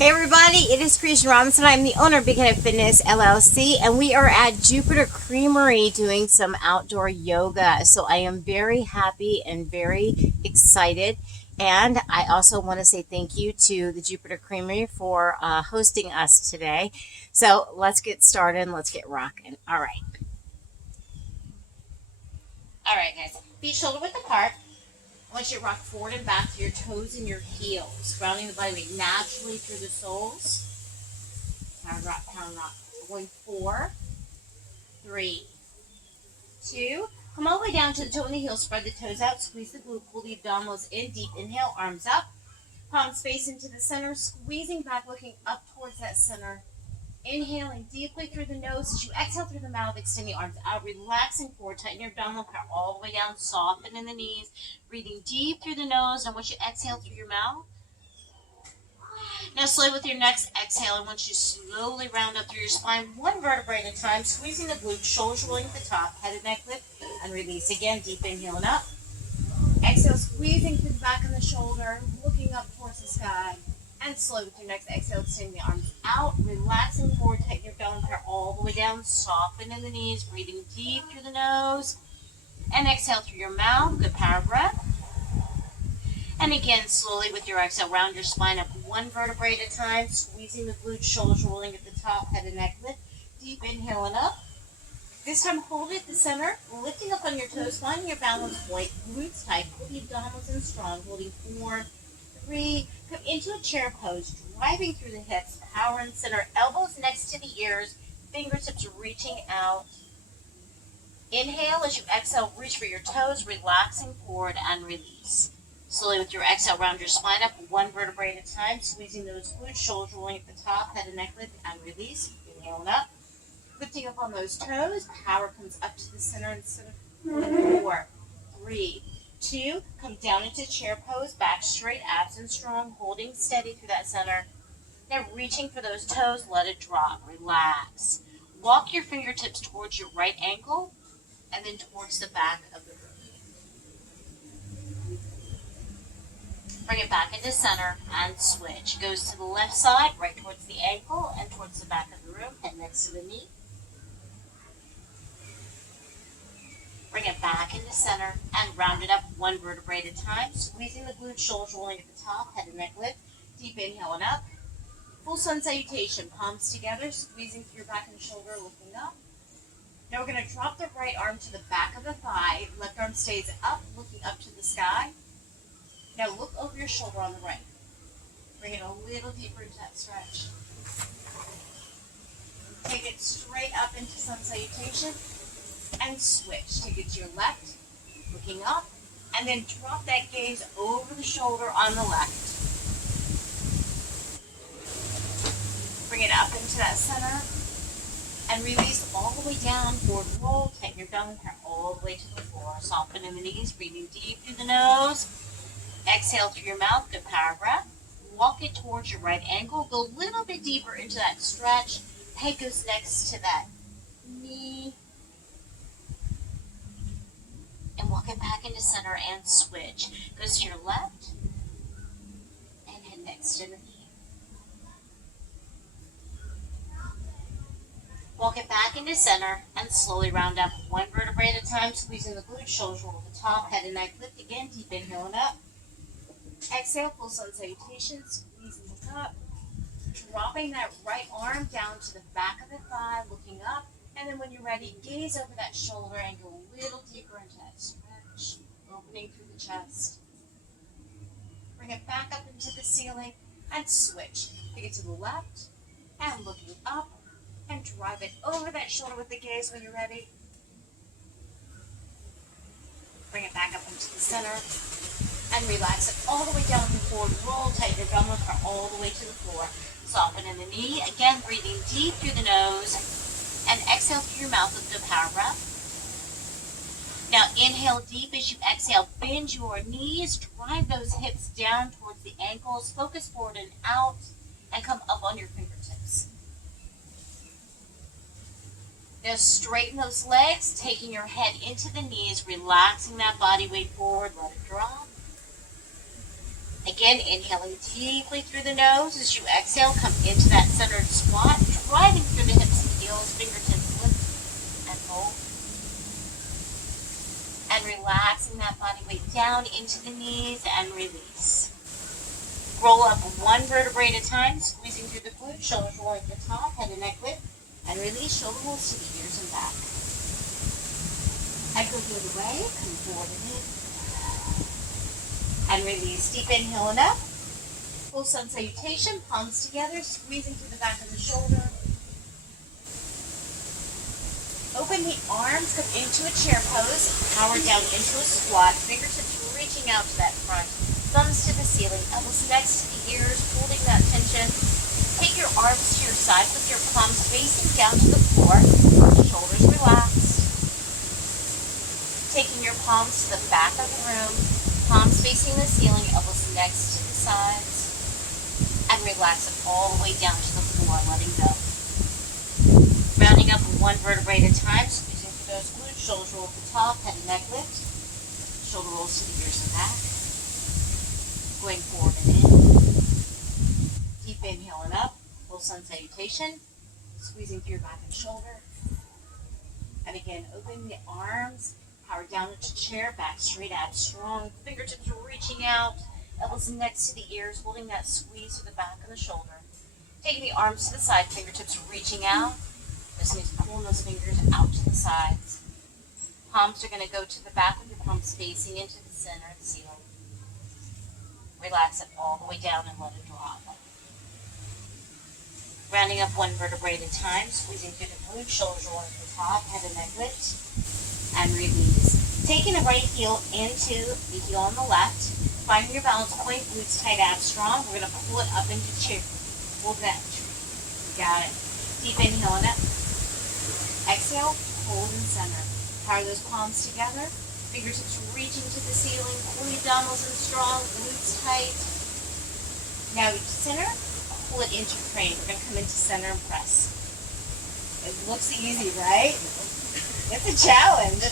Hey everybody, it is Creation Robinson. I'm the owner of Big Head Fitness LLC, and we are at Jupiter Creamery doing some outdoor yoga. So I am very happy and very excited. And I also want to say thank you to the Jupiter Creamery for hosting us today. So let's get started and let's get rocking. All right. All right, guys. Feet shoulder width apart. I want you to rock forward and back to your toes and your heels, grounding the body weight naturally through the soles. Pound rock, pound rock. Going 4, 3, 2. Come all the way down to the toe and the heel. Spread the toes out. Squeeze the glute. Pull the abdominals in. Deep inhale. Arms up. Palms face into the center. Squeezing back, looking up towards that center. Inhaling deeply through the nose. As you exhale through the mouth, extend the arms out. Relaxing forward. Tighten your abdominal power all the way down. Soften in the knees. Breathing deep through the nose. And once you exhale through your mouth, now slowly with your next exhale, I want you to slowly round up through your spine, one vertebrae at a time, squeezing the glutes, shoulders rolling at the top, head and neck lift, and release. Again, deep inhale and up. Exhale, squeezing through the back of the shoulder, looking up towards the sky. And slowly with your next exhale, extending the arms out, relaxing forward, take your abdominal power all the way down, soften in the knees, breathing deep through the nose. And exhale through your mouth, good power breath. And again, slowly with your exhale, round your spine up one vertebrae at a time, squeezing the glutes, shoulders rolling at the top, head and neck lift. Deep inhale and up. This time, hold it at the center, lifting up on your toes, finding your balance point, glutes tight, pull the abdominals in strong, holding 4, 3, come into a chair pose, driving through the hips, power in center, elbows next to the ears, fingertips reaching out. Inhale as you exhale, reach for your toes, relaxing forward and release. Slowly with your exhale, round your spine up one vertebrae at a time, squeezing those glutes, shoulders rolling at the top, head and neck lift, and release. Inhale and up. Lifting up on those toes, power comes up to the center instead of 4, 3, 2. Come down into chair pose, back straight, abs and strong, holding steady through that center. Now reaching for those toes, let it drop, relax. Walk your fingertips towards your right ankle and then towards the back of the room. Bring it back into center and switch. Goes to the left side, right towards the ankle and towards the back of the room, head next to the knee. Bring it back into center and round it up one vertebrae at a time, squeezing the glutes, shoulders rolling at the top, head and neck lift. Deep inhale and up. Full Sun Salutation, palms together, squeezing through your back and shoulder, looking up. Now we're going to drop the right arm to the back of the thigh. Left arm stays up, looking up to the sky. Now look over your shoulder on the right. Bring it a little deeper into that stretch. Take it straight up into Sun Salutation and switch. Take it to your left, looking up, and then drop that gaze over the shoulder on the left. Bring it up into that center and release all the way down, forward roll. Tighten your abdomen all the way to the floor. Soften in the knees, breathing deep through the nose. Exhale through your mouth, good power breath. Walk it towards your right ankle. Go a little bit deeper into that stretch. Head goes next to that knee. And walk it back into center and switch. Goes to your left and head next to the knee. Walk it back into center and slowly round up one vertebrae at a time, squeezing the glutes, shoulders roll at the top, head and neck lift again, deep inhale and up. Exhale, full Sun Salutation, squeezing the up. Dropping that right arm down to the back of the thigh, looking up. And then when you're ready, gaze over that shoulder and go a little deeper into that stretch, opening through the chest. Bring it back up into the ceiling and switch. Take it to the left and looking up and drive it over that shoulder with the gaze when you're ready. Bring it back up into the center and relax it all the way down and forward. Roll tight your abdominal all the way to the floor. Soften in the knee. Again, breathing deep through the nose and exhale through your mouth with the power breath. Now inhale deep as you exhale. Bend your knees. Drive those hips down towards the ankles. Focus forward and out and come up on your fingertips. Now straighten those legs, taking your head into the knees, relaxing that body weight forward. Let it drop. Again, inhaling deeply through the nose. As you exhale, come into that centered squat, driving through the hips and heels, fingertips lift and hold. And relaxing that body weight down into the knees and release. Roll up one vertebrae at a time, squeezing through the glutes, shoulders rolling to the top, head and neck lift, and release, shoulder rolls to the ears and back. Echo the other way, come forward and in. And release. Deep inhale and up. Full sun salutation, palms together, squeezing through the back of the shoulder. Open the arms, come into a chair pose, power down into a squat, fingertips reaching out to that front, thumbs to the ceiling, elbows next to the ears, holding that tension. Take your arms to your side with your palms facing down to the floor, shoulders relaxed. Taking your palms to the back of the room, palms facing the ceiling, elbows next to the sides, and relax it all the way down to the floor, letting go. Rounding up one vertebrae at a time, squeezing through those glutes, shoulders roll at the top, head and neck lift, shoulder rolls to the ears and back, going forward and in. Deep inhale and up, full sun salutation, squeezing through your back and shoulder. And again, open the arms, power down into chair, back straight, abs strong, fingertips are reaching out, elbows next to the ears, holding that squeeze to the back of the shoulder. Taking the arms to the side, fingertips reaching out. Just need to pull those fingers out to the sides. Palms are going to go to the back with your palms facing into the center of the ceiling. Relax it all the way down and let it drop. Rounding up one vertebrae at a time, squeezing through the glutes, shoulders rolling to the top, head and neck lift, and release. Taking the right heel into the heel on the left, finding your balance point, glutes tight, abs strong. We're going to pull it up into chair. Hold that. Got it. Deep inhale and up. Exhale, hold and center. Power those palms together. Fingertips reaching to the ceiling. Pull the abdominals in strong, glutes tight. Now reach center, pull it into crane. We're going to come into center and press. It looks easy, right? It's a challenge.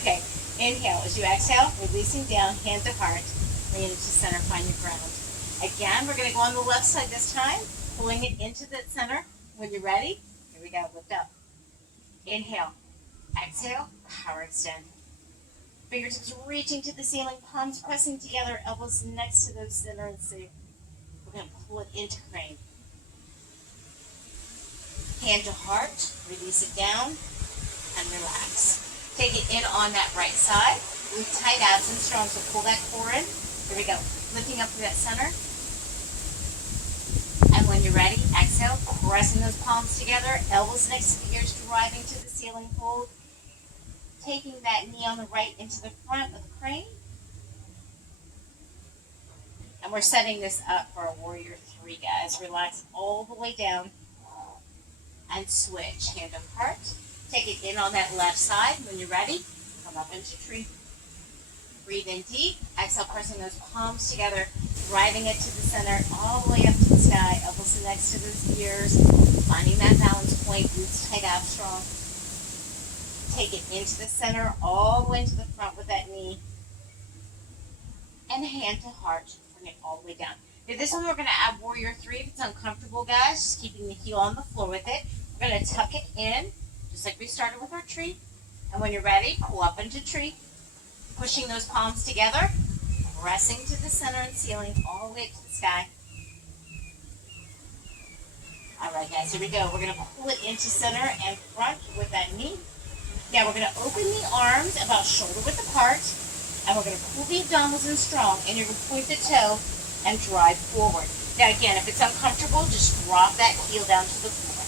Okay, inhale. As you exhale, releasing down, hand to heart. Bring it into center, find your ground. Again, we're going to go on the left side this time, pulling it into the center. When you're ready, here we go, lift up. Inhale, exhale, power extend. Fingertips reaching to the ceiling, palms pressing together, elbows next to the center and see. We're going to pull it into crane. Hand to heart, release it down, and relax. Take it in on that right side. With tight abs and strong, so pull that core in. Here we go. Lifting up through that center. And when you're ready, exhale, pressing those palms together, elbows next to the ears, driving to the ceiling, hold. Taking that knee on the right into the front of the crane. And we're setting this up for a warrior 3, guys. Relax all the way down. And switch. Hand to heart. Take it in on that left side. When you're ready, come up into tree. Breathe in deep. Exhale, pressing those palms together, driving it to the center, all the way up to the sky. Elbows next to the ears. Finding that balance point. Glutes tight, abs strong. Take it into the center, all the way to the front with that knee. And hand to heart. Bring it all the way down. Now this one we're going to add warrior 3 if it's uncomfortable, guys. Just keeping the heel on the floor with it. We're going to tuck it in, just like we started with our tree. And when you're ready, pull up into tree. Pushing those palms together, pressing to the center and ceiling, all the way up to the sky. All right, guys, here we go. We're going to pull it into center and front with that knee. Now we're going to open the arms about shoulder width apart, and we're going to pull the abdominals in strong, and you're going to point the toe and drive forward. Now again, if it's uncomfortable, just drop that heel down to the floor.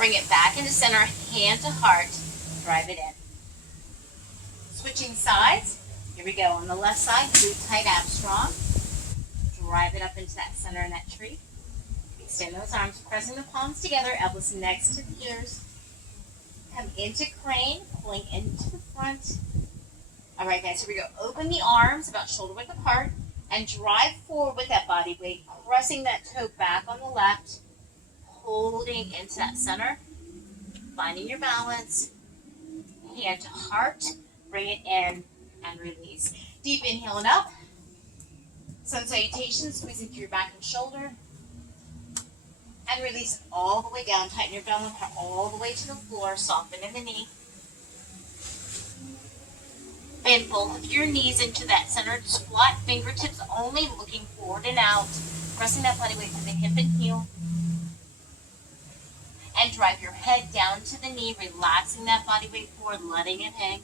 Bring it back into center, hand to heart, drive it in. Switching sides, here we go. On the left side, glute tight, abs strong. Drive it up into that center in that tree. Extend those arms, pressing the palms together, elbows next to the ears. Come into crane, pulling into the front. All right, guys, here we go. Open the arms about shoulder width apart and drive forward with that body weight, pressing that toe back on the left, holding into that center, finding your balance. Hand to heart, bring it in and release. Deep inhale and up. Sun Salutation, squeezing through your back and shoulder. And release it all the way down. Tighten your belly all the way to the floor. Soften in the knee. Bend both of your knees into that centered squat. Fingertips only, looking forward and out. Pressing that body weight to the hip and heel. And drive your head down to the knee, relaxing that body weight forward, letting it hang.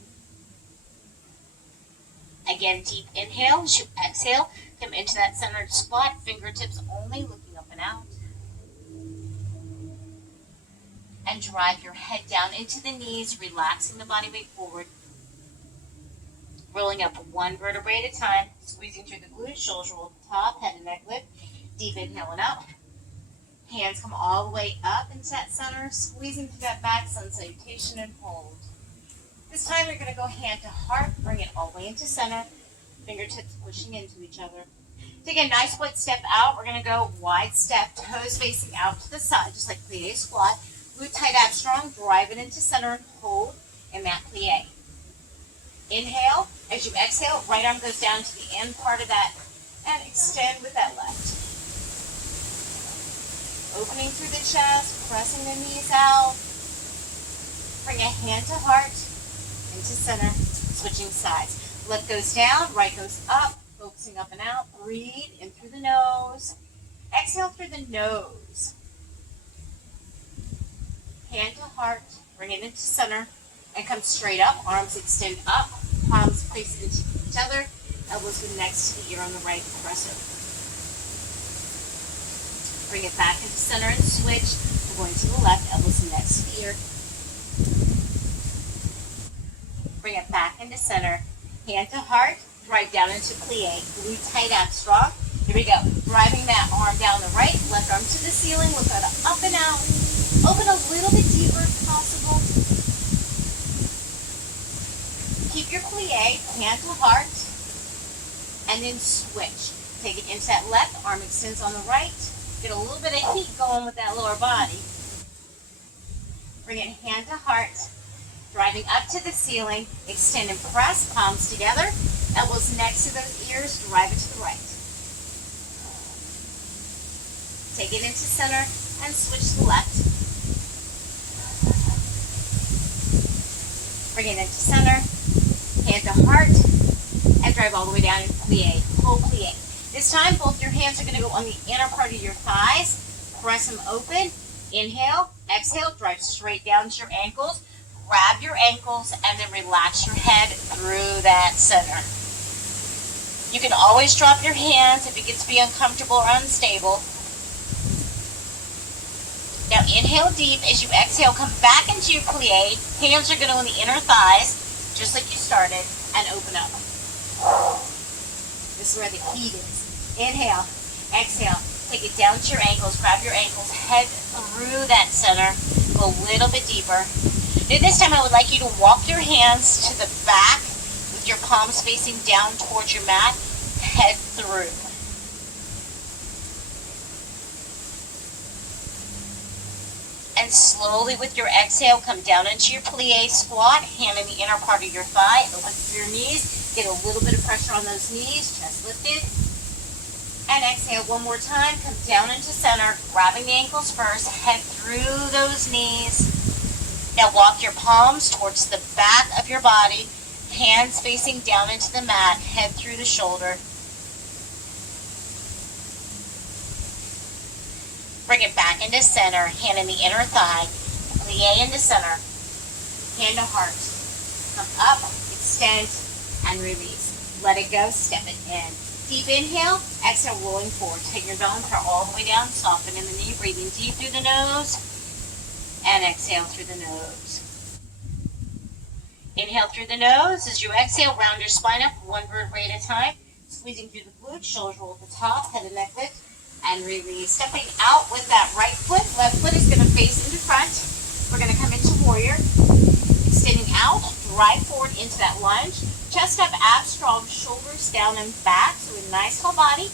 Again, deep inhale. As you exhale, come into that centered squat. Fingertips only, looking up and out. And drive your head down into the knees, relaxing the body weight forward. Rolling up one vertebrae at a time, squeezing through the glutes, shoulders roll at the top, head and neck lift. Deep inhale and up. Hands come all the way up into that center, squeezing through that back, Sun Salutation, and hold. This time you're going to go hand to heart, bring it all the way into center, fingertips pushing into each other. Take a nice wide step out. We're going to go wide step, toes facing out to the side, just like plie squat. Glute tight ab strong, drive it into center and hold in that plie. Inhale. As you exhale, right arm goes down to the end part of that and extend with that left. Opening through the chest, pressing the knees out. Bring a hand to heart, into center, switching sides. Left goes down, right goes up, focusing up and out. Breathe in through the nose. Exhale through the nose. Hand to heart, bring it into center, and come straight up. Arms extend up, palms face into each other. Elbows go next to the ear on the right, press over. Bring it back into center and switch. We're going to the left, elbows next to the ear. Bring it back into center. Hand to heart, drive down into plie. Glute tight ab strong. Here we go. Driving that arm down the right, left arm to the ceiling. Look at it up and out. Open a little bit deeper if possible. Keep your plie, hand to heart, and then switch. Take it into that left, arm extends on the right. Get a little bit of heat going with that lower body. Bring it hand to heart, driving up to the ceiling. Extend and press, palms together. Elbows next to those ears, drive it to the right. Take it into center and switch to the left. Bring it into center, hand to heart, and drive all the way down into plie, whole plie. This time, both your hands are going to go on the inner part of your thighs. Press them open. Inhale, exhale, drive straight down to your ankles. Grab your ankles and then relax your head through that center. You can always drop your hands if it gets to be uncomfortable or unstable. Now inhale deep. As you exhale, come back into your plie. Hands are going to go on the inner thighs, just like you started, and open up. This is where the heat is. Inhale, exhale, take it down to your ankles, grab your ankles, head through that center, go a little bit deeper. Now this time I would like you to walk your hands to the back with your palms facing down towards your mat, head through. And slowly with your exhale, come down into your plie squat, hand in the inner part of your thigh, open through your knees, get a little bit of pressure on those knees, chest lifted. And exhale one more time, come down into center, grabbing the ankles first, head through those knees. Now walk your palms towards the back of your body, hands facing down into the mat, head through the shoulder. Bring it back into center, hand in the inner thigh, plie into center, hand to heart. Come up, extend, and release. Let it go, step it in. Deep inhale, exhale, rolling forward. Take your belly power all the way down, soften in the knee, breathing deep through the nose, and exhale through the nose. Inhale through the nose. As you exhale, round your spine up, one vertebrae at a time, squeezing through the glutes, shoulders roll at the top, head and neck lift, and release. Stepping out with that right foot, left foot is going to face into front. We're going to come into warrior, extending out, drive forward into that lunge. Chest up, abs strong, shoulders down and back. So a nice whole body.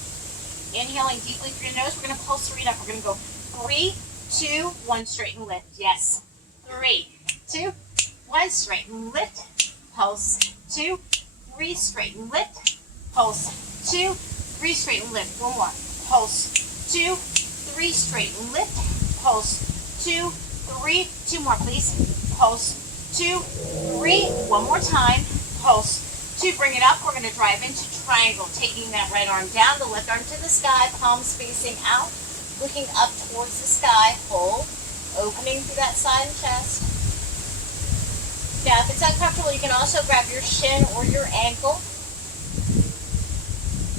Inhaling deeply through your nose. We're going to pulse 3 up. We're going to go 3, 2, 1, straight and lift. Yes. 3, 2, 1, straight and lift. Pulse 2, 3, straight and lift. Pulse. 2, 3, straight and lift. One more. Pulse. 2, 3, straight and lift. Pulse. 2, 3. 2 more, please. Pulse. 2, 3. One more time. Pulse. 2. Bring it up. We're going to drive into triangle, taking that right arm down, the left arm to the sky, palms facing out, looking up towards the sky. Hold. Opening through that side and chest. Now, if it's uncomfortable, you can also grab your shin or your ankle.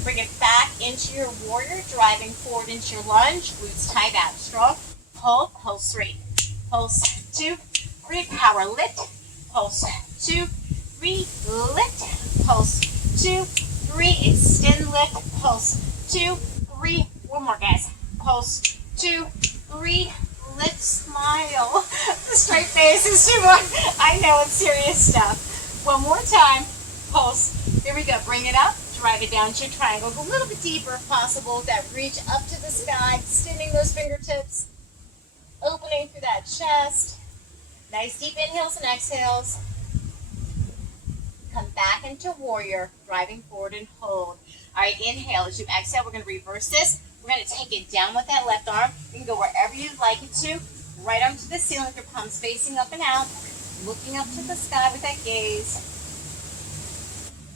Bring it back into your warrior, driving forward into your lunge. Glutes tight out. Strong. Hold. Pulse 3. Pulse 2, 3. Power lift. Pulse 2, 3. Lift. Pulse 2, 3. Extend lift. Pulse 2, 3. One more, guys. Pulse 2, 3. Lift. Smile. The straight face is too much. I know it's serious stuff. One more time. Pulse. Here we go. Bring it up. Drive it down to your triangle. Go a little bit deeper if possible. That reach up to the sky. Extending those fingertips. Opening through that chest. Nice deep inhales and exhales. Come back into warrior. Driving forward and hold. All right, inhale. As you exhale, we're going to reverse this. We're going to take it down with that left arm. You can go wherever you'd like it to. Right arm to the ceiling with your palms facing up and out. Looking up to the sky with that gaze.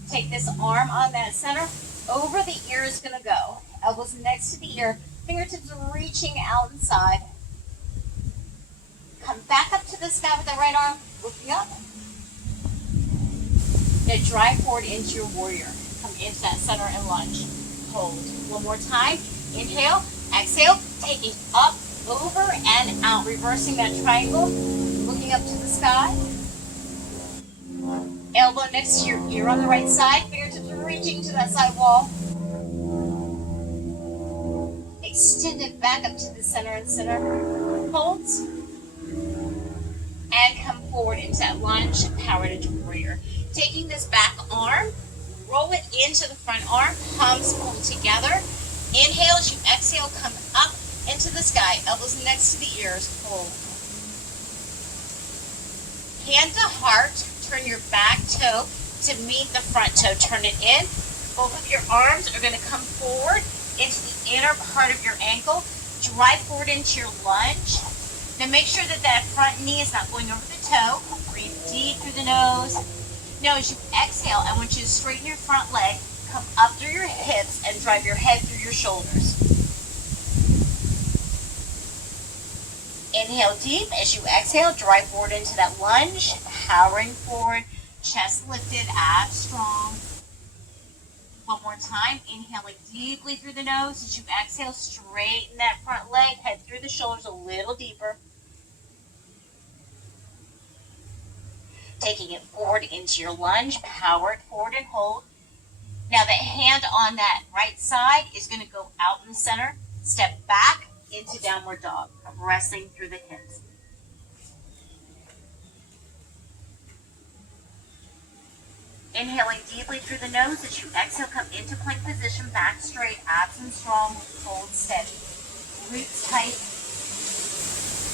Take this arm on that center. Over the ear is going to go. Elbows next to the ear. Fingertips reaching out inside. Come back up to the sky with that right arm. Looking up. Now drive forward into your warrior. Come into that center and lunge. Hold. One more time. Inhale. Exhale. Taking up, over, and out. Reversing that triangle. Looking up to the sky. Elbow next to your ear on the right side. Fingertips reaching to that side wall. Extend it back up to the center and center. Holds. And come forward into that lunge. Power into warrior. Taking this back arm, roll it into the front arm. Palms pulled together. Inhale as you exhale. Come up into the sky. Elbows next to the ears. Hold. Hand to heart. Turn your back toe to meet the front toe. Turn it in. Both of your arms are going to come forward into the inner part of your ankle. Drive forward into your lunge. Now make sure that that front knee is not going over the toe. Breathe deep through the nose. Now as you exhale, I want you to straighten your front leg, come up through your hips, and drive your head through your shoulders. Inhale deep. As you exhale, drive forward into that lunge, powering forward, chest lifted, abs strong. One more time. Inhaling deeply through the nose. As you exhale, straighten that front leg, head through the shoulders a little deeper. Taking it forward into your lunge, power it forward and hold. Now the hand on that right side is going to go out in the center. Step back into downward dog, pressing through the hips. Inhaling deeply through the nose. As you exhale, come into plank position, back straight, abs and strong, hold steady. Glutes tight.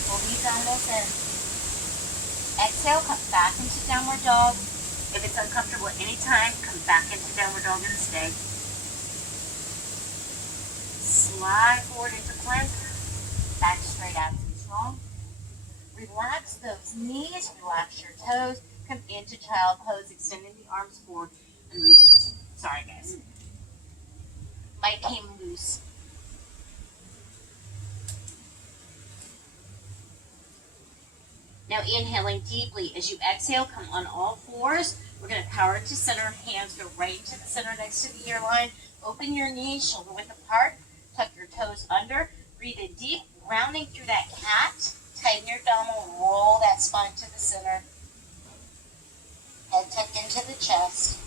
Pull the abdominals in. Exhale, come back into downward dog. If it's uncomfortable at any time, come back into downward dog and stay. Slide forward into plank. Back straight, abs and strong. Relax those knees, relax your toes. Come into child pose, extending the arms forward and release. Sorry, guys. Might came loose. Now inhaling deeply. As you exhale, come on all fours. We're going to power to center. Hands go right into the center next to the ear line. Open your knees, shoulder width apart. Tuck your toes under. Breathe in deep, rounding through that cat. Tighten your abdominal, roll that spine to the center. Head tucked into the chest.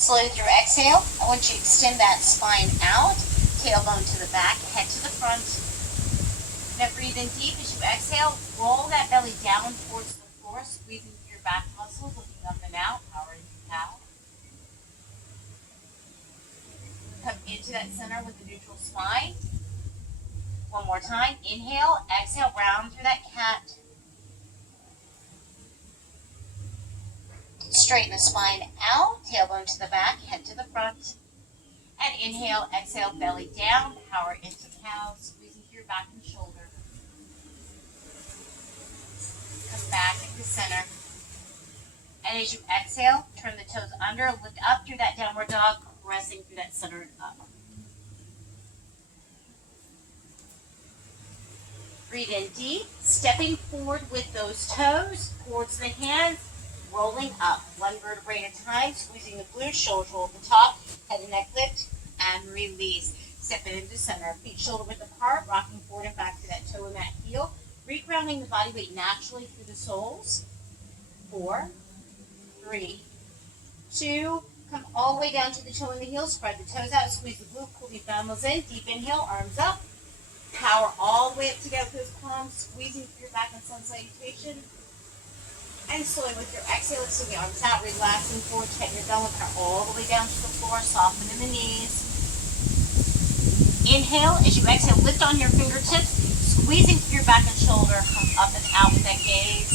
Slow through exhale. I want you to extend that spine out. Tailbone to the back, head to the front. Now breathe in deep as you exhale. Roll that belly down towards the floor, squeezing through your back muscles, looking up and out, power into cow. Come into that center with a neutral spine. One more time. Inhale, exhale, round through that cat. Straighten the spine out, tailbone to the back, head to the front. And inhale, exhale, belly down, power into cow, squeezing through your back and shoulder. Come back into center. And as you exhale, turn the toes under, lift up through that downward dog, pressing through that center and up. Breathe in deep, stepping forward with those toes towards the hands, rolling up, one vertebrae at a time, squeezing the glutes, shoulders roll at the top, head and neck lift, and release. Step it into center, feet shoulder width apart, rocking forward and back to that toe and that heel, regrounding the body weight naturally through the soles. 4, 3, 2, come all the way down to the toe and the heel, spread the toes out, squeeze the glute, pull the abdominals in, deep inhale, arms up, power all the way up together with those palms, squeezing through your back in Sun Salutation. And slowly with your exhale, extend the arms out, relaxing forward, tighten your belly, power all the way down to the floor, soften in the knees. Inhale, as you exhale, lift on your fingertips, squeezing through your back and shoulder, come up and out with that gaze.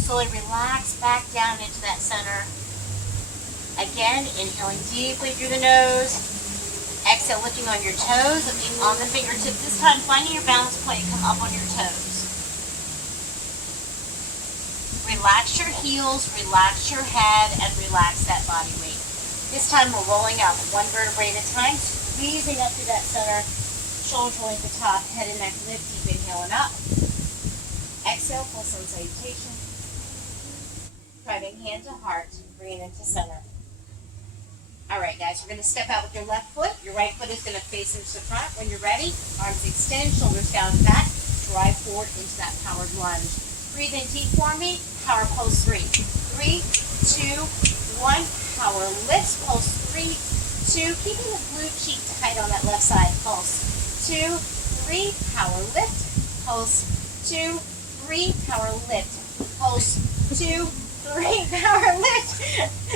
Slowly relax back down into that center. Again, inhaling deeply through the nose. Exhale, lifting on your toes, lifting on the fingertips. This time, finding your balance point, come up on your toes. Relax your heels, relax your head, and relax that body weight. This time, we're rolling up one vertebrae at a time, squeezing up through that center, shoulders rolling at the top, head and neck lift, deep inhale and up. Exhale, full Sun Salutation. Driving hand to heart, bring it into center. All right, guys, we're going to step out with your left foot. Your right foot is going to face into the front. When you're ready, arms extend, shoulders down and back. Drive forward into that powered lunge. Breathe in deep for me. Power pose 3. 3, 2, 1. Power lifts. Pulse 3, 2. Keeping the glute cheek tight on that left side. Pulse 2, 3. Power lift. Pulse 2, 3. Power lift. Pulse 2, 3. Power lift.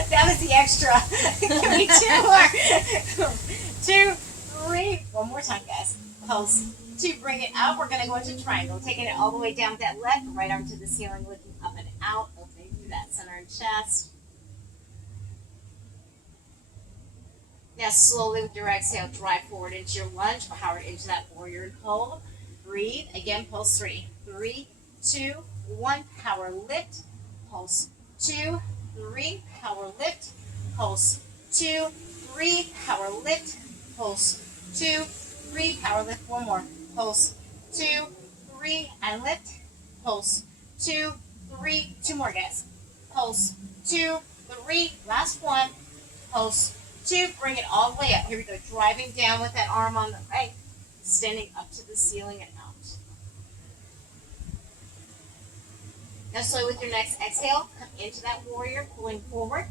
That was the extra. Give me 2 more. 2, 3. One more time, guys. Pulse 2. Bring it out. We're going to go into triangle. Taking it all the way down with that left. Right arm to the ceiling. Lifting up and out. Opening through that center and chest. Now slowly with your exhale, drive forward into your lunge. Power into that warrior and hold. Breathe. Again, pulse 3. 3, 2, 1. Power lift. Pulse 2, 3. Power lift. Pulse 2, 3. Power lift. Pulse 2, 3. Power lift. One more. Pulse 2, 3. And lift. Pulse 2, 3. 2 more, guys. Pulse 2, 3. Last one. Pulse 2. Bring it all the way up. Here we go. Driving down with that arm on the right. Extending up to the ceiling and out. Now slowly with your next exhale, come into that warrior, pulling forward.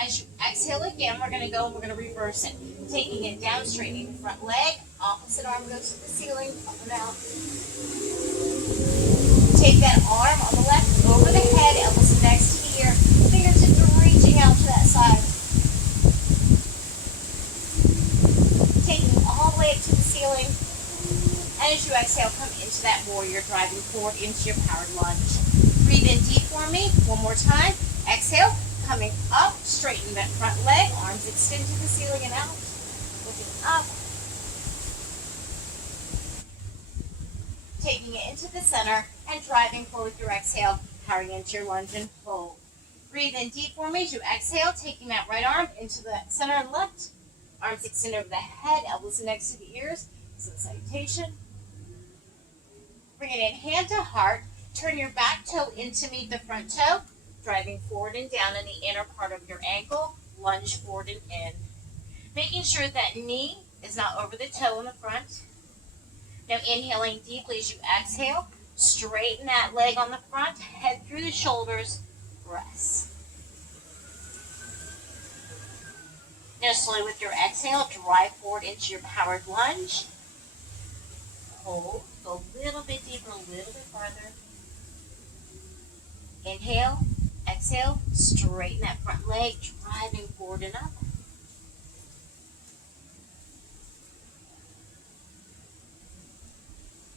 As you exhale again, we're going to go and we're going to reverse it. Taking it down, straightening the front leg. Opposite arm goes to the ceiling, up and out. Take that arm on the left over the head, elbows next here. Fingertips are reaching out to that side. Taking all the way up to the ceiling. And as you exhale, come into that warrior, driving forward into your powered lunge. Breathe in deep for me. One more time. Exhale. Coming up. Straighten that front leg. Arms extend to the ceiling and out. Looking up. Taking it into the center and driving forward with your exhale. Powering into your lunge and hold. Breathe in deep for me as you exhale. Taking that right arm into the center and left. Arms extend over the head. Elbows next to the ears. Sun Salutation. Bring it in hand to heart. Turn your back toe in to meet the front toe, driving forward and down in the inner part of your ankle, lunge forward and in. Making sure that knee is not over the toe in the front. Now inhaling deeply as you exhale, straighten that leg on the front, head through the shoulders, press. Now slowly with your exhale, drive forward into your powered lunge. Hold, go a little bit deeper, a little bit farther. Inhale, exhale, straighten that front leg, driving forward and up.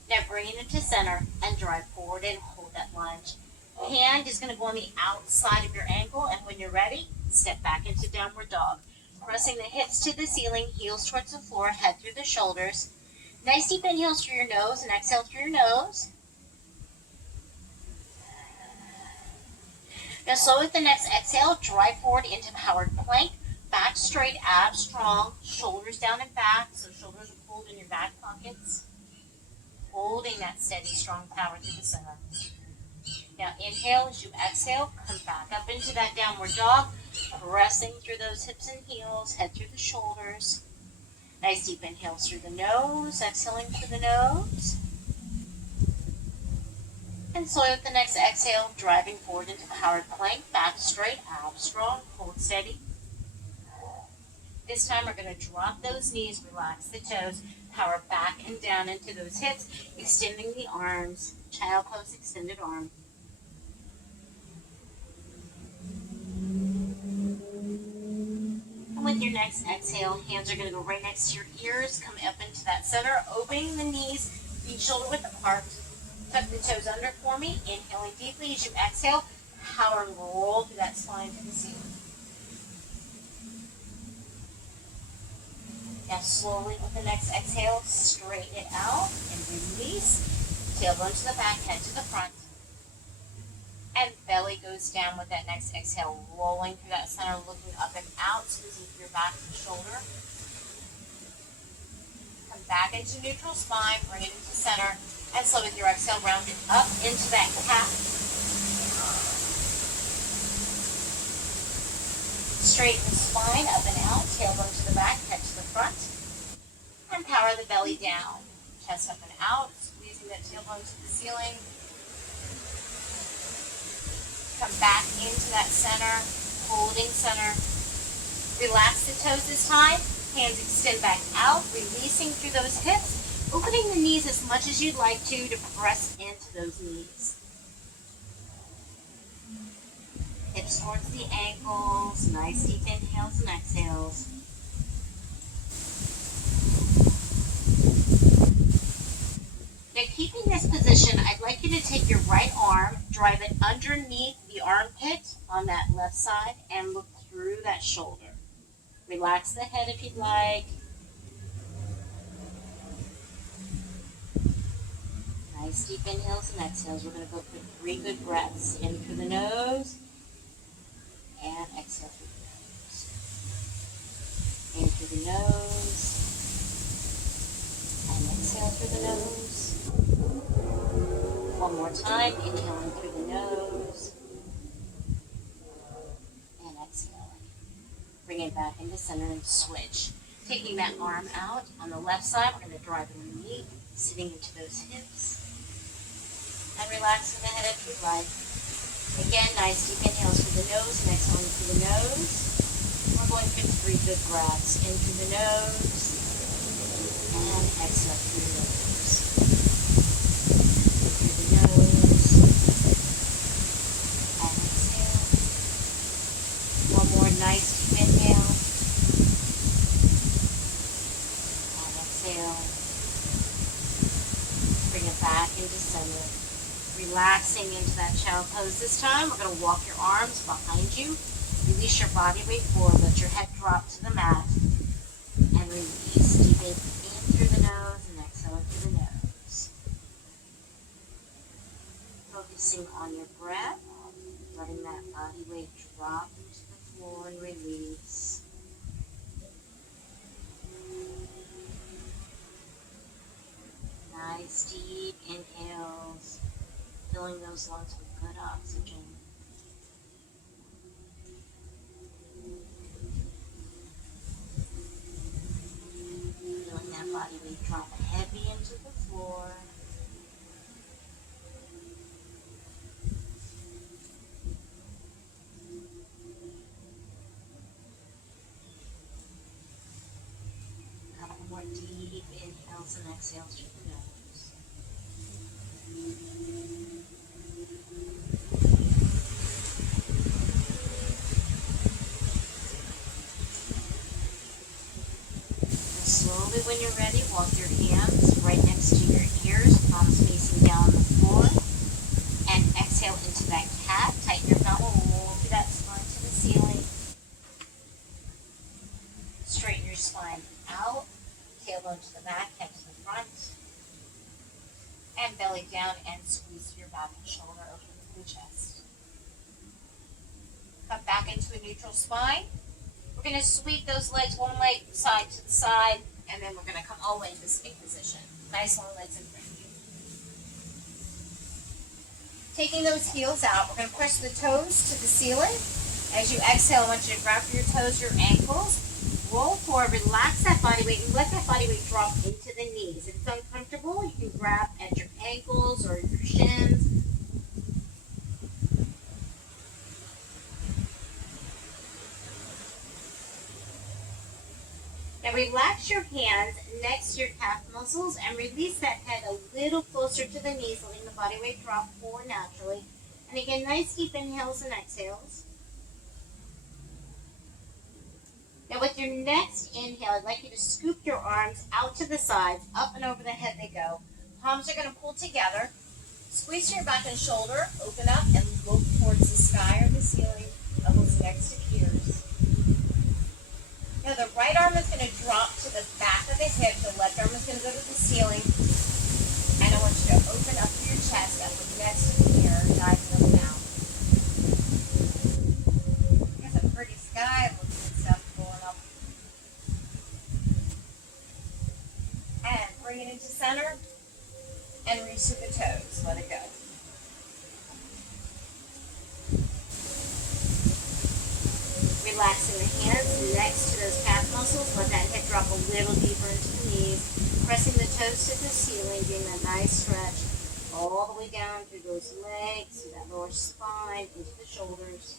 Now bring it into center and drive forward and hold that lunge. Hand is going to go on the outside of your ankle, and when you're ready, step back into downward dog. Pressing the hips to the ceiling, heels towards the floor, head through the shoulders. Nice deep inhales through your nose and exhale through your nose. Now slow with the next exhale, drive forward into powered plank. Back straight, abs strong, shoulders down and back, so shoulders are pulled in your back pockets. Holding that steady, strong power through the center. Now inhale as you exhale, come back up into that downward dog, pressing through those hips and heels, head through the shoulders. Nice deep inhales through the nose, exhaling through the nose. And slowly with the next exhale, driving forward into powered plank, back straight, abs strong, hold steady. This time we're going to drop those knees, relax the toes, power back and down into those hips, extending the arms, child pose, extended arm. And with your next exhale, hands are going to go right next to your ears, come up into that center, opening the knees, feet shoulder width apart. Tuck the toes under for me, inhaling deeply as you exhale, power and roll through that spine to the ceiling. Now slowly with the next exhale, straighten it out and release. Tailbone to the back, head to the front. And belly goes down with that next exhale, rolling through that center, looking up and out, squeezing through your back and shoulder. Come back into neutral spine, bring it into center. And slow with your exhale, round it up into that cat. Straighten the spine, up and out, tailbone to the back, head to the front. And power the belly down. Chest up and out, squeezing that tailbone to the ceiling. Come back into that center, holding center. Relax the toes this time. Hands extend back out, releasing through those hips. Opening the knees as much as you'd like to press into those knees. Hips towards the ankles, nice deep inhales and exhales. Now keeping this position, I'd like you to take your right arm, drive it underneath the armpit on that left side and look through that shoulder. Relax the head if you'd like. Nice deep inhales and exhales. We're going to go for 3 good breaths. In through the nose and exhale through the nose. In through the nose and exhale through the nose. One more time. Inhaling through the nose and exhaling. Bring it back into center and switch. Taking that arm out on the left side, we're going to drive in the knee, sitting into those hips. And relaxing the head if you'd like. Again, nice deep inhales through the nose and exhaling through the nose. We're going for 3 good breaths. In through the nose and exhale through the nose. In through the nose and exhale. One more nice deep inhale and exhale. Bring it back into center. Relaxing into that child pose this time. We're going to walk your arms behind you. Release your body weight forward. Let your head drop to the mat. And release. Deep in through the nose and exhale through the nose. Focusing on your breath. Letting that body weight drop into the floor and release. Nice deep inhales. Filling those lungs with good oxygen. Feeling that body weight drop heavy into the floor. A couple more deep inhales and exhales through the nose. Slowly, when you're ready, walk your hands right next to your ears, palms facing down on the floor, and exhale into that your spine out, tailbone to the back, head to the front, and belly down and squeeze your back and shoulder open through the chest. Come back into a neutral spine. We're going to sweep those legs, one leg side to the side, and then we're going to come all the way into sphinx position. Nice long legs in front of you. Taking those heels out, we're going to push the toes to the ceiling. As you exhale, I want you to grab for your toes, your ankles. Roll forward, relax that body weight, and let that body weight drop into the knees. If it's uncomfortable, you can grab at your ankles or your shins. Now relax your hands next to your calf muscles and release that head a little closer to the knees, letting the body weight drop forward naturally. And again, nice deep inhales and exhales. Now with your next inhale, I'd like you to scoop your arms out to the sides, up and over the head they go. Palms are going to pull together. Squeeze your back and shoulder, open up and look towards the sky or the ceiling, elbows next to ears. Now the right arm is going to drop to the back of the hip, the left arm is going to go to the ceiling, and I want you to open up your chest, elbows next to the ear, diving up and out. There's a pretty sky, look at stuff going up. And bring it into center, and reach to the toes, let it go. Relaxing the hands next to those calf muscles. Let that head drop a little deeper into the knees. Pressing the toes to the ceiling, getting that nice stretch all the way down through those legs, through that lower spine, into the shoulders.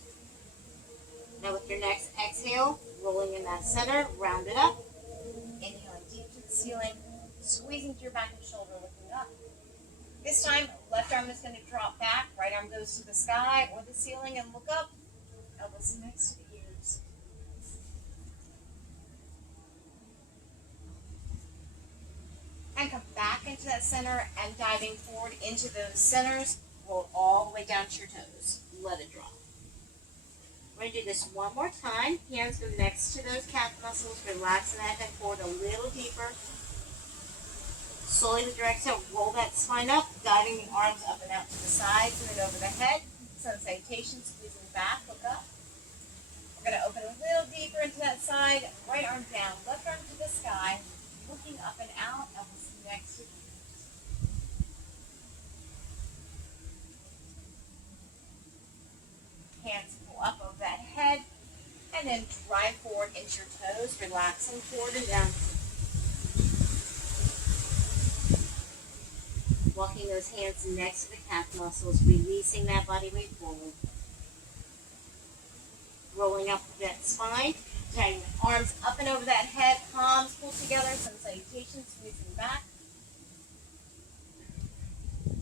Now with your next exhale, rolling in that center, round it up. Inhaling deep to the ceiling, squeezing through your back and shoulder, lifting up. This time, left arm is going to drop back, right arm goes to the sky or the ceiling and look up. Elbows next to the ears. And come back into that center and diving forward into those centers. Roll all the way down to your toes. Let it drop. We're going to do this one more time. Hands go next to those calf muscles. Relaxing that head forward a little deeper. Slowly with your exhale, roll that spine up, diving the arms up and out to the sides and then over the head. Sun Salutation, squeezing back, look up. We're going to open a little deeper into that side, right arm down, left arm to the sky, looking up and out, elbows next to the ears. Hands pull up over that head, and then drive forward into your toes, relaxing forward and down. Walking those hands next to the calf muscles, releasing that body weight forward. Rolling up that spine, dragging the arms up and over that head, palms pull together, Sun Salutation, squeezing back.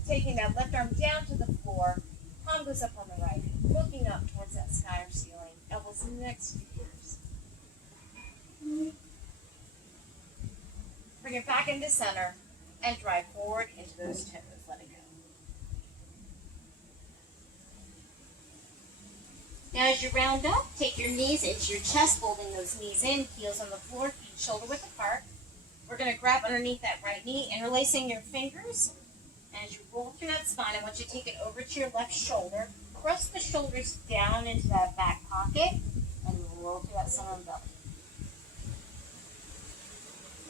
Taking that left arm down to the floor, palm goes up on the right, looking up towards that sky or ceiling, elbows next to the ears. Bring it back into center and drive forward into those toes. Let it go. Now as you round up, take your knees into your chest, folding those knees in, heels on the floor, feet shoulder width apart. We're going to grab underneath that right knee, interlacing your fingers. And as you roll through that spine, I want you to take it over to your left shoulder. Press the shoulders down into that back pocket, and roll through that center of the belly.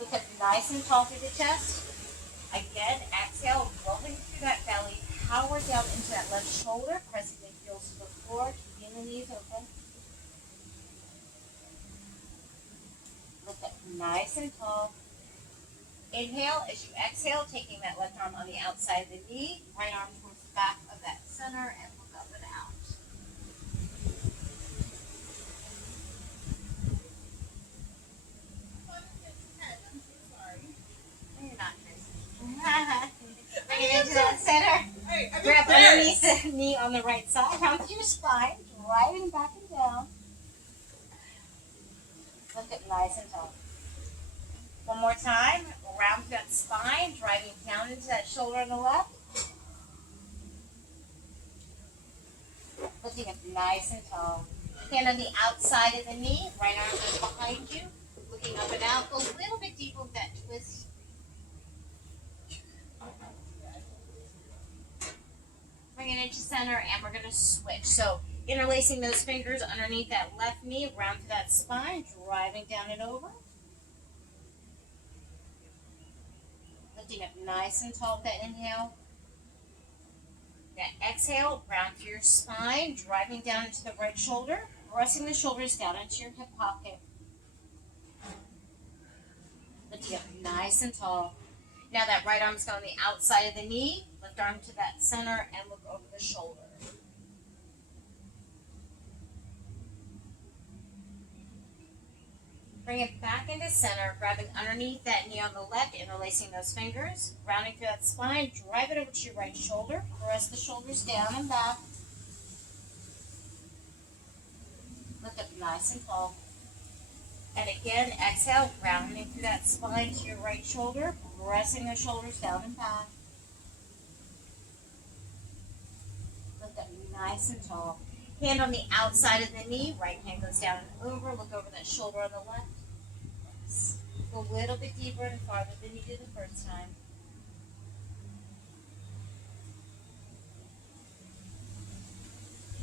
Look up nice and tall through the chest. Again, exhale, rolling through that belly, power down into that left shoulder, pressing the heels to the floor, keeping the knees open. Look up nice and tall. Inhale as you exhale, taking that left arm on the outside of the knee, right arm towards the back of that center, and look up and out. I'm so sorry. You're not crazy. Bring it into that center. Grab underneath the knee on the right side. Round through your spine, driving back and down. Look up nice and tall. One more time. Round that spine, driving down into that shoulder on the left. Looking up nice and tall. Hand on the outside of the knee. Right arm goes behind you. Looking looking up and out. Go a little bit deeper with that twist. Bring it into center, and we're going to switch. So interlacing those fingers underneath that left knee, round to that spine, driving down and over. Lifting up nice and tall with that inhale. That exhale, round through your spine, driving down into the right shoulder, pressing the shoulders down into your hip pocket. Lifting up nice and tall. Now that right arm's going on the outside of the knee. Lift arm to that center and look over the shoulder. Bring it back into center, grabbing underneath that knee on the left, interlacing those fingers, rounding through that spine, drive it over to your right shoulder, press the shoulders down and back. Lift up nice and tall. And again, exhale, rounding through that spine to your right shoulder, pressing the shoulders down and back. Lift up nice and tall. Hand on the outside of the knee, right hand goes down and over, look over that shoulder on the left. Go a little bit deeper and farther than you did the first time.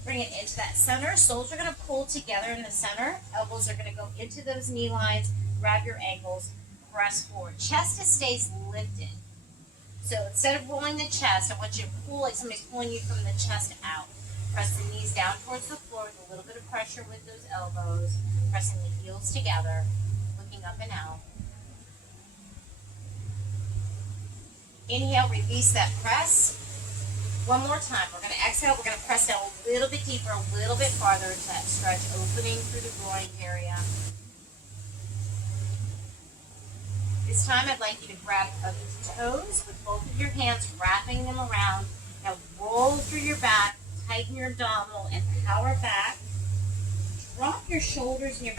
Bring it into that center. Soles are going to pull together in the center. Elbows are going to go into those knee lines. Grab your ankles. Press forward. Chest stays lifted. So instead of rolling the chest, I want you to pull like somebody's pulling you from the chest out. Press the knees down towards the floor with a little bit of pressure with those elbows. Pressing the heels together. Looking up and out. Inhale, release that press. One more time. We're going to exhale. We're going to press down a little bit deeper, a little bit farther into that stretch, opening through the groin area. This time, I'd like you to grab the toes with both of your hands, wrapping them around. Now, roll through your back, tighten your abdominal, and power back. Drop your shoulders and your back.